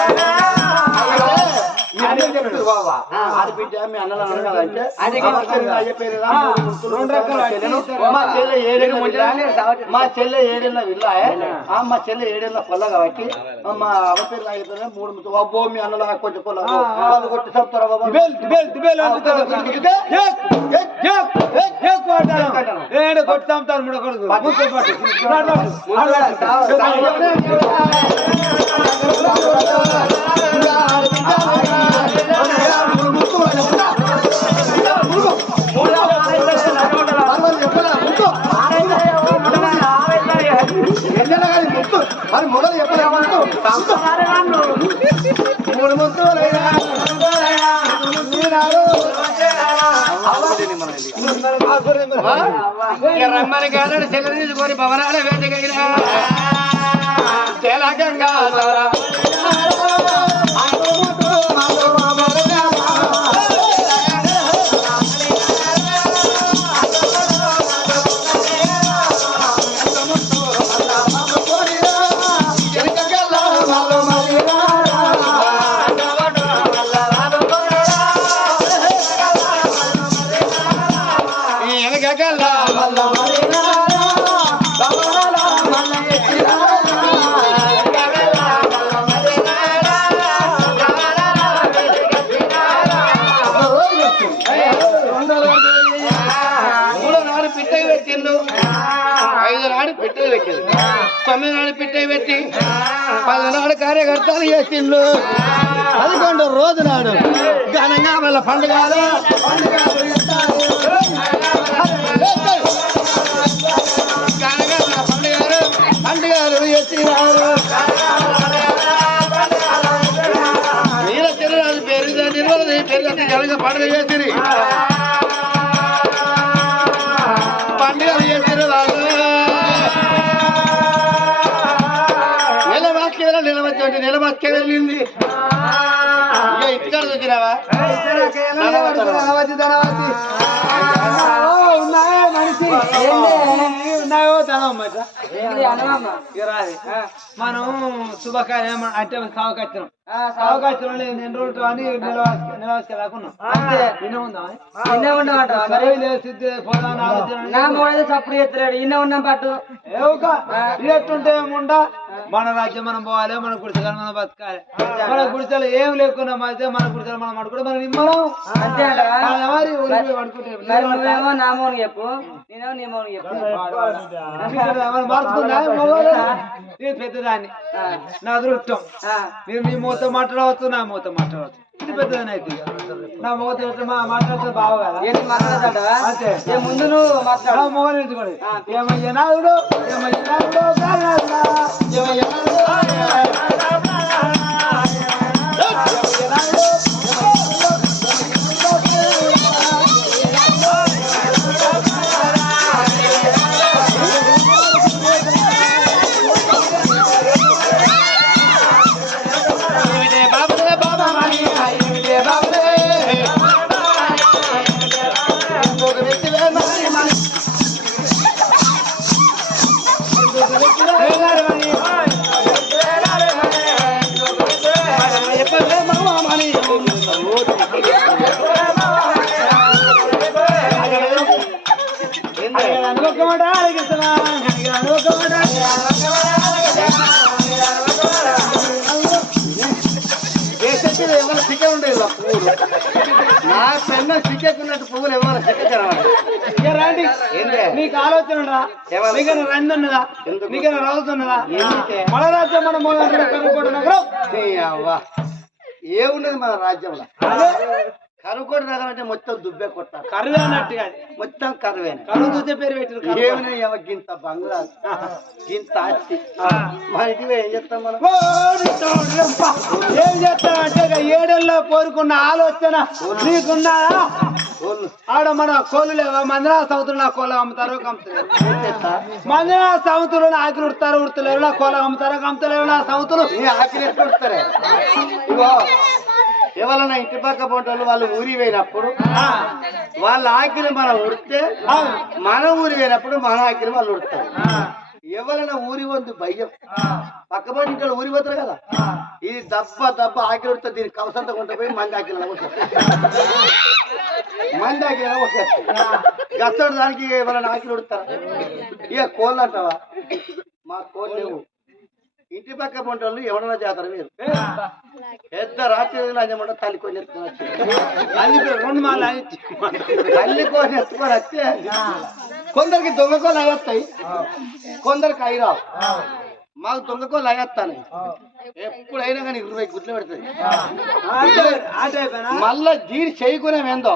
మీ అన్నయ్య చెప్తారు బాబా. ఆడబిడ్డ మీ అన్నలు మూడు ఉంటాయి, మా చెల్లె ఏడేళ్ళ విల్ల, మా చెల్లె ఏడేళ్ళ పొల్ల కాబట్టి మా అమ్మ పేరు పేరు మూడు ముక్కులు అబ్బో మీ అన్నలు కొంచెం పొల్ల. వాళ్ళు కొట్టి చెప్తారా బాబా? దిబేల్ దిబేల్ దిబేల్ అంటుతాడు ఏడు కొట్టుతాంతారు మరి మొదలు చెప్పలే మూడు ముత్తులైనా రమ్మని కాదు చెల్లెలు తీసుకొని భవనాల వేటగైనా తెలంగాణ పెట్టి పదనాడు కార్యకర్తలు చేసిండ్రు. పదకొండు రోజు నాడు ఘనంగా మళ్ళీ పండుగ పండుగ వాళ్ళ పండుగలు పండుగ చేసినారు వీర తిరునాడు పేరు నిర్మల పేరు పండుగ చేసిరి? వెళ్ళింది. ఇంటికాడ వచ్చినావా మనిషి ఉన్నాయో తనమ్మ మనం శుభకార్యం అంటే సావకచ్చరం సావకచ్చరం నేను రోజు అని నిలవాసి రాకున్నాం నిన్న ఉందా సరే లేసిద్ది పోదాం ఆలోచన సప్పుడు చేస్తున్నాడు ఇన్న ఉన్నాం పట్టు ఎట్టుంటే ముండా మన రాజ్యం మనం పోవాలి మన గుడిసెలు మనం బతకాలి. మన గుడిసెలు ఏం లేకున్నా అయితే మన గుడిసెలు మనం అడుగుడు మన నిమ్మలం. అంతే నువ్వేమో నా మౌని చెప్పు. నేనేమో నీ మౌని చెప్పు మార్చుకున్నా పెద్దదాన్ని. నా అదృష్టం. ఆ, మీరు మీ మూత మాట్లాడవచ్చు నా మూత మాట్లాడవచ్చు ఇది పెద్దదాన్ని అయితే ఇక. నా మూత ఎట్లా మా మాట్లాడితే బావ కదా? ఏంటి మాట్లాడతాడవా అంతే. ఏ ముందు నువ్వు మాట్లాడు. ఏమయ్య ఏమయ్య ఏమయ్య నా పెన్న సిక్కెక్కున్నట్టు పువ్వులు ఎవరు సిక్కే రండి. నీకు ఆలోచన ఏమన్నా? నీకైనా రంది ఉన్నదా? ఎందుకు? నీకైనా రావుతున్నదా? మన రాజ్యం మన నగరం. అవ్వా. ఏమున్నది మన రాజ్యంలో? కరుకోటి నగరం అంటే మొత్తం దుబ్బే కొట్టాలి. కరువే అన్నట్టు కాదు మొత్తం కరువేనే? కరువు చూసే పేరు పెట్టిన కరువు. ఏమైనా గింత బంగ్లా? గింత ఆస్తి. మన ఇంటికి ఏం చేస్తాం మనం. ఏం చేస్తావంటే ఇక ఏడేళ్ళలో కోరుకున్న ఆలోచన నీకున్నా? ఆడ మన కోళ్ళు లేవా? మందిరా సంవత్సరం నా కోళ్ళ అమ్ముతారో కమ్ముతలేరు. చేస్తా? మందిరా సంవత్సరం ఆకిలు ఉడతారు ఉడతలేరు నా కోళ్ళ అమ్ముతారో కమ్ముతలేరు నా సంవత్సరం ఆకలి ఎక్కడ వస్తారే ఇగో ఎవరన్నా ఇంటి పక్క పొంటలు వాళ్ళు ఊరి పోయినప్పుడు వాళ్ళ ఆకిలి మనం ఉడితే మన ఊరి పోయినప్పుడు మన ఆకిలి వాళ్ళు ఉడతారు. ఎవరైనా ఊరి వంతు భయం. పక్కపడి ఇంకా ఊరి పోతారు కదా. ఇది దబ్బ దబ్బ ఆకిలి ఉడితే దీనికి కవసంతా కొంట పోయి మంది ఆకిలి మంది ఆకిలి గస్తడు దానికి ఎవరైనా ఆకిలి ఉడతారా? ఇక కోళ్ళు అంటావా? మా కోళ్ళు లేవు. ఇంటి పక్క పంటలు ఎవరన్నా చేస్తారు మీరు? పెద్ద రాత్రి లంచమంట తల్లి కొని ఎత్తుకొని వచ్చి. రెండు మాల తల్లి కొని ఎత్తుకొని వస్తే కొందరికి దొంగ కోళ్ళు అయ్యేస్తాయి కొందరికి అయ్యి మాకు దొంగ కోళ్ళు అయ్యేస్తాను ఎప్పుడైనా కానీ ఇరవై గుడ్లు పెడుతుంది మళ్ళా దీని చేయకునేమేందో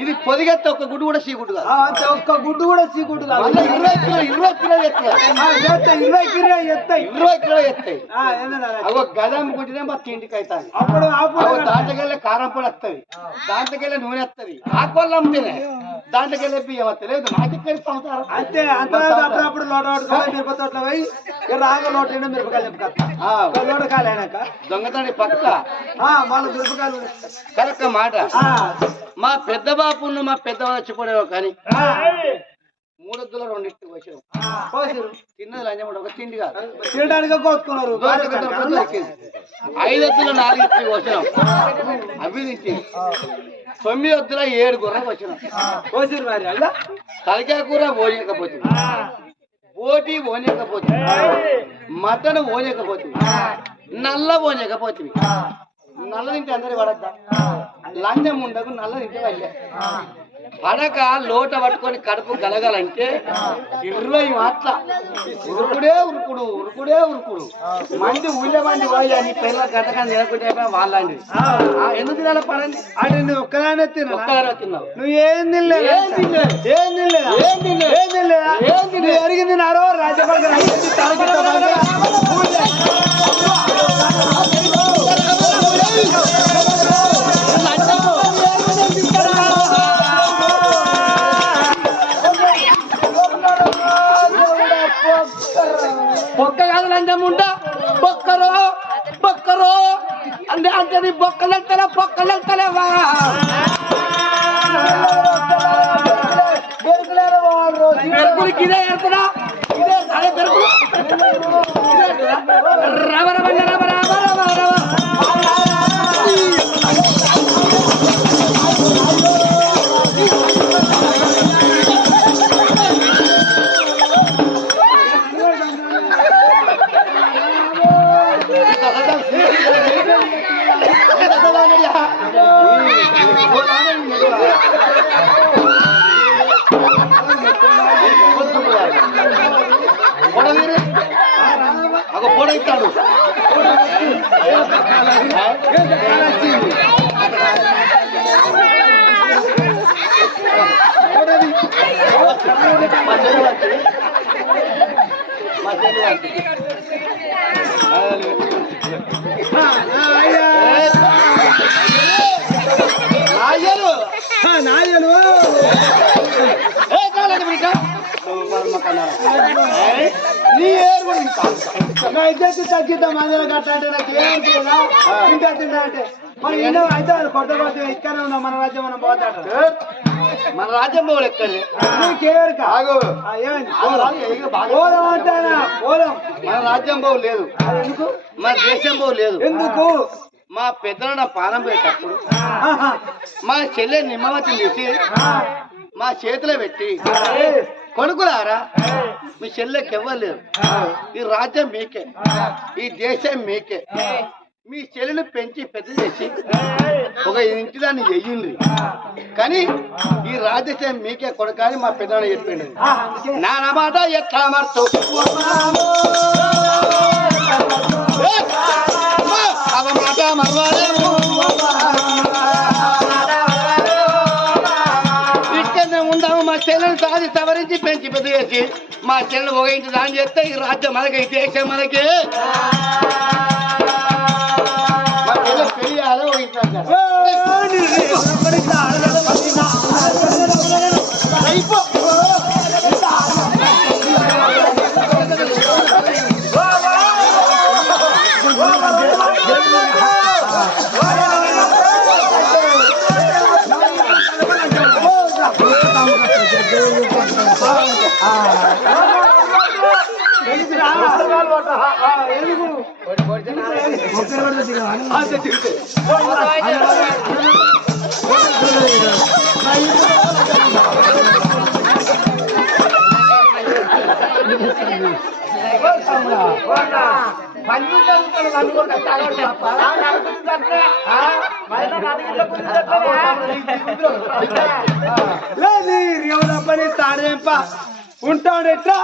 ఇది పొదిగెత్తే ఒక్క గుడ్డు కూడా సీగుడ్డు కాదు. ఒక్క గుడ్డు కూడా కాదు. మళ్ళా ఇరవై కిలో ఇరవై కిలో ఎత్తాయి. ఇరవై కిలో ఎత్తాయి. ఇరవై కిలో ఎత్తాయి? అగో గదం కుట్టినే మా తిండికి అవుతాయి. అప్పుడు దాంట్లోకెళ్ళి కారం పొడి వస్తుంది దాంట్లోకెళ్ళి నూనె వస్తుంది ఆ. కోళ్ళు బియ్యం సంసారం అంతే అంత అప్పుడప్పుడు లోట పట్టుకోవాలి మిరప తోటలో పోయి ఇక రాగ లోట ఎండు మిరపకాయలు నింపుకొస్తా. ఆ, ఒక లోట కాయలు అయినాక దొంగతని పక్క. ఆ, మళ్ళీ మిరపకాయలు కరెక్ట్ మాట. మా పెద్ద బాపును మా పెద్ద వచ్చిపోయావు కానీ. మూడొద్దుల రెండింటికి వచ్చినాం పోసిరు. తిన్నది లంచం ఒక తిండి కాదు. తినడానికి కోసుకున్నారు ఐదు వద్దుల నాలుగింటికి వచ్చినాం అవి తింటి. తొమ్మిది వద్దుల ఏడు గుర్రం వచ్చినాం పోసిరు మరి అలా తలకాయ కూర పోనీయకపోతుంది బోటి పోనీయకపోతుంది మటన్ పోనీయకపోతుంది నల్ల పోనీయకపోతుంది నల్ల తింటే అందరి పడద్దా లంచం ఉండకు నల్ల తింటే వెళ్ళే పడక లోట పట్టుకొని కడుపు గలగాలంటే ఇరవై మాట్ల ఉరుకుడే ఉరుకుడు ఉరుకుడే ఉరుకుడు మంది ఊళ్ళో మంది పోయి అని పిల్లల తినకుంటే వాళ్ళండి ఎందుకు తినాలి పడండి అంటే నువ్వు ఒక్కదానే తిన ఒక్కగానే తిన్నావు నువ్వు ఏం తినలేదు ఏం తినలేదు. ఏం తినలేదు ఏం. ఏం ఏం ఎరిగింది నారో రాజ్యపాలక రాజ్యాన్ని తారకిస్తా బొక్కరో బొక్కరో. అంటే అంటే నీ బొక్కలెత్తలే ఇదే ఇదే రవ రవ నాయలు నాయలు ఏ కాలేదు బిడ్డ నీ ఏరు నా తగ్గిద్దాం మందిలో కట్టాలంటే నాకు ఏమనుకున్నా తింటా తింటా అంటే మరి ఎన్నో అయితే కొత్త కొత్త ఇక్కడనే ఉన్నాం మన రాజ్యం మనం పోతాడు. మన రాజ్యం పోవాలి ఎక్కడి మన బాగా- పోదాం అంటానా పోదాం. మన రాజ్యం బావు లేదు అది ఎందుకు? మన దేశం బావు లేదు ఎందుకు? మా పెద్దలు నా పానం పెట్టేటప్పుడు. మా చెల్లె నిమ్మవతి తీసి మా చేతిలో పెట్టి కొడుకులారా మీ చెల్లెకి ఇవ్వలేరు ఈ రాజ్యం మీకే. ఈ దేశం మీకే. మీ చెల్లెలు పెంచి పెద్ద చేసి ఒక ఇంటి దాన్ని వెయ్యింది కానీ ఈ రాజ్యం మీకే కొడకాని మా పెద్దవాడు చెప్పిండు. నానమాట నా మాట ఎట్లా మార్చు? మాట మరవలేము ఇక్కడనే ఉందాము మా చెల్లెని సాధి సవరించి పెంచి పెద్ద చేసి మా చెల్లెలు ఒక ఇంటి దాని చేస్తే ఈ రాజ్యం మనకి దేశం మనకి. ஆளுநர் ఒక ఉంటాడు ఎట్లా?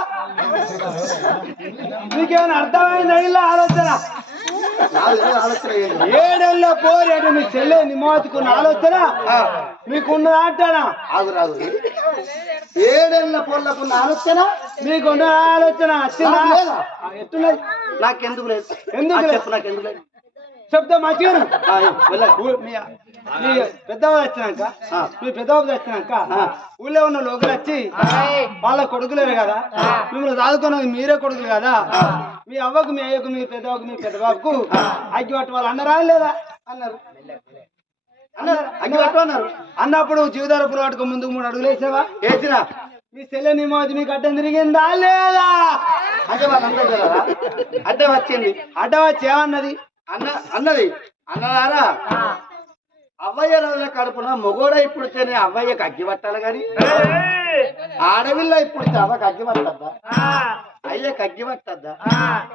నీకేమైనా అర్థమైందా? ఇలా ఆలోచన నాకు తెలియదు ఆలోచన ఏంటి? ఏడేళ్ళ పోరేడు మీ చెల్లె నిమ్మతుకున్న ఆలోచన? మీకున్న అంటానా? ఆగు రాదు ఏడేళ్ళ పొల్లకున్న ఆలోచన? మీకున్న ఆలోచన? ఎట్టున్నది? నాకెందుకు లేదు? ఎందుకు? చెప్పు నాకెందుకు లేదు? చెప్తా మంచిగా ఆ, వెళ్ళ. మీ పెద్దవాళ్ళు వచ్చినాక మీ పెద్దవాళ్ళు వచ్చినాక ఊళ్ళో ఉన్న లోకలు వచ్చి వాళ్ళ కొడుకులేరు కదా? మిమ్మల్ని చదువుకున్నది మీరే కొడుకులు కదా? మీ అవ్వకు మీ అయ్యకు మీ పెద్దవకు మీ పెద్దబాబుకు అగ్గి పట్టు వాళ్ళు అన్నారా లేదా? అన్నారు. అగ్గి పట్టు అన్నారు. అన్నప్పుడు జీవితాల పురాటకు ముందుకు మూడు అడుగులు వేసావా? వేసినా. మీ చెల్లె నీ మోది మీకు అడ్డం తిరిగిందా లేదా? అంటే వాళ్ళందరూ కదా. అడ్డం వచ్చింది. అడ్డ వచ్చి ఏమన్నది? అన్న అన్నది. అన్నదారా? అవ్వయ్య రోజుల కడుపున మొగోడ ఇప్పుడుతేనే అవ్వయ్యకి అగ్గి పట్టాలి కానీ ఆడవిల్ల ఇప్పుడు అవ్వకి అగ్గి పట్టద్దా అయ్యకి అగ్గి పట్టద్దా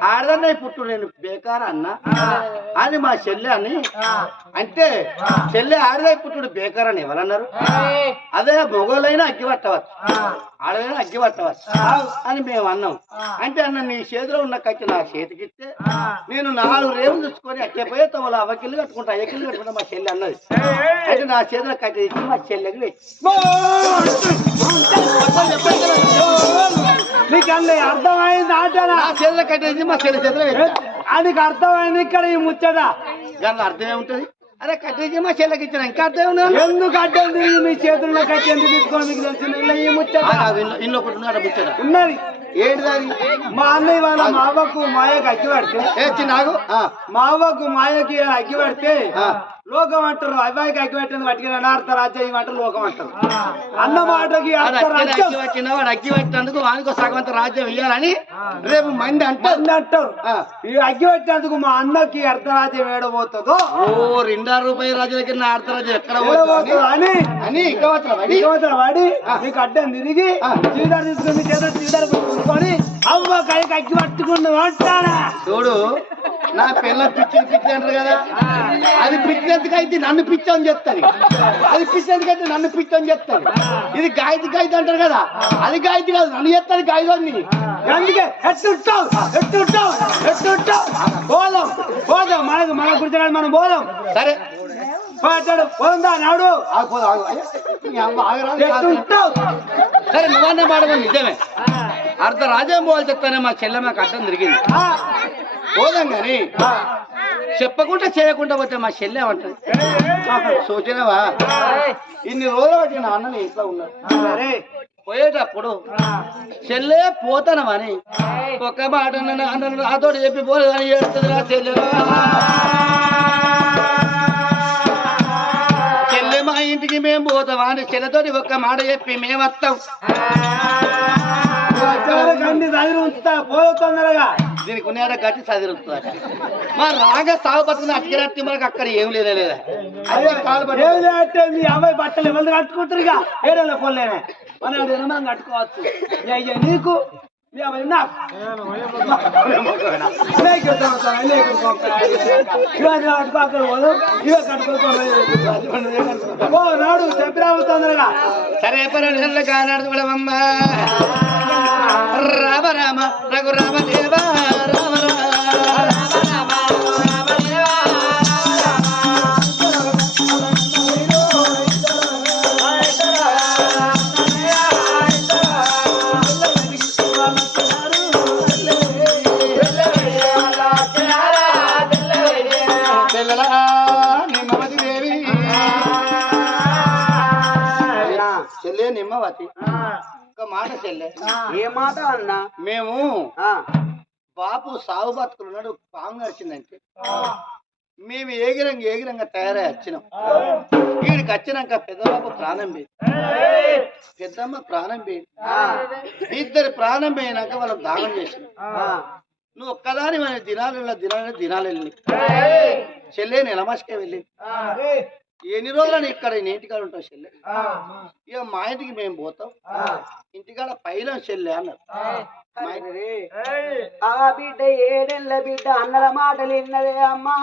ఆడదన్న ఇప్పుడు నేను బేకార అన్న? అని మా చెల్లె అని. అంటే చెల్లె ఆడదై పుట్టుడు బేకార్ అని ఎవరన్నారు? అదే మొగోలైనా అగ్గి పట్టవచ్చు ఆడదైనా అగ్గి పట్టవచ్చు అని మేము అన్నాం. అంటే అన్న నీ చేతిలో ఉన్న కత్తి నా చేతికిస్తే నేను నాలుగు రేవులు చూసుకొని అట్టే పోయే తమలో అవ్వకిల్లు కట్టుకుంటా అయ్యకిల్లు కట్టుకుంటా మా చెల్లి అన్నది. అయితే నా చేతిలో కత్తి ఇచ్చి మా చెల్లెకి నీకు అన్నీ అర్థమైంది ఆటనా? చేతిలో ఇచ్చి మా చెల్లి చేతిలో నీకు అర్థమైంది ఇక్కడ ఈ ముచ్చట. దానిలో అర్థం ఏముంటది? అరే ఇచ్చి మా చెల్లెకి ఇచ్చిన ఇంకా అర్థం ఉన్నది ఎందుకు అడ్డం తిరిగి మీ చేతుల్లో కట్టి ఎందుకు తీసుకొని మీకు తెలిసిన ఇలా ఈ ముచ్చట. ఇల్లు ఒకటి ఉన్నాడు ముచ్చట. ఉన్నది. ఏంటి దాని మా అన్నయ్య వాళ్ళ మా అవ్వకు మాయకు అగ్గి పడితే చిన్నాగు ఆ, మా అవ్వకు మాయకి అగ్గి పడితే. లోకం అంటారు అబ్బాయికి అగ్గి పెట్టింది పట్టుకుని అనార్థ రాజ్యం ఇవ్వమంటారు లోకం అంటారు అన్న మాటకి వాడు అర్థ అగ్గి రాజ్యం అగ్గి వచ్చిన వాడు అగ్గి పెట్టినందుకు వానికి సగవంత రాజ్యం ఇయ్యాలని రేపు మంది అంటారు అంటారు. ఈ అగ్గి పెట్టినందుకు మా అన్నకి అర్ధరాజ్యం ఏడబోతుందో ఓ రెండా రూపాయల రాజు దగ్గర నా అర్ధరాజు ఎక్కడ పోతుంది అని అని ఇంకా మాత్రం వాడి ఇంకోతర వాడి నీకు అడ్డం తిరిగి చీదారు తీసుకుని చేత చీదారు అవ్వ కైకి అగ్గి పట్టుకున్నావు అంటారా చూడు నా పిల్ల పిచ్చి పిచ్చి అంటారు కదా? అది పిచ్చినందుకు అయితే నన్ను పిచ్చి అని చెప్తాను అది పిచ్చినందుకు అయితే నన్ను పిచ్చి అని చెప్తాను ఇది గాయతి గాయతి అంటారు కదా? అది గాయతి కాదు నన్ను చెప్తాను గాయదాన్ని అందుకే ఎట్టుంటావు ఎట్టుంటావు ఎట్టుంటావు పోదాం పోదాం మనకు మన గురించి మనం పోదాం సరే. పోతాడు పోదా నాడు. ఎట్టుంటావు సరే నువ్వన్న కూడా నిజమే. అర్ధ రాజ్యం పోవాలి చెప్తానే మా చెల్లె మాకు అడ్డం తిరిగింది. పోదాం కానీ చెప్పకుండా చేయకుండా పోతే మా చెల్లె ఏమంటది సూచనవా ఇన్ని రోజులు బట్టి నా అన్న నీ ఇంట్లో ఉన్నాడు సరే పోయేటప్పుడు చెల్లె పోతానమని ఒక మాట నాతో చెప్పి పోలేదు అని ఏడుతుంది నా చెల్లె చెల్లె మా ఇంటికి మేము పోతామా అని చెల్లెతోటి ఒక్క మాట చెప్పి మేము వస్తాం దీనికి ఉన్నాడ గట్టి చదిరుతుందట మా రాగా సాగు పట్టుకుని అతికినట్టు మనకు అక్కడ ఏం లేదా లేదా? అదే కాలు పట్టు మీ అమ్మాయి బట్టలు ఎవరు కట్టుకుంటారు ఇక? ఏడేళ్ళ పొల్లేనే మన మనం కట్టుకోవచ్చు. నీకు? నాడు చెప్పిరావు తొందరగా సరే పరణ కానాడు చూడమమ్మ రామ రామ రఘు రామ దేవ రామ నిమ్మవతి మాట చెల్లె. ఏ మాట అన్నా మేము బాపు సాగు బతుకులున్నాడు పాము నడిచిందంటే. మేము ఏగిరంగా ఏగిరంగా తయారై వచ్చినాం. వీడికి వచ్చినాక పెద్దబాబు ప్రాణం పెద్దమ్మ ప్రాణం ఇద్దరి ప్రాణం పోయినాక వాళ్ళం దానం చేసిన. నువ్వు ఒక్కదాని మన దినాలు దినాలు దినాలు వెళ్ళి చెల్లె నెలమాసకే వెళ్ళి. ఎన్ని రోజులని ఇక్కడ ఇంటికాడ ఉంటావు చెల్లె? ఇక మా ఇంటికి మేము పోతాం. ఇంటికాడ పైన చెల్లె అన్నారు. ఆ. బిడ్డ ఏడెళ్ళ బిడ్డ అన్నల మాటలు విన్నదే అమ్మా.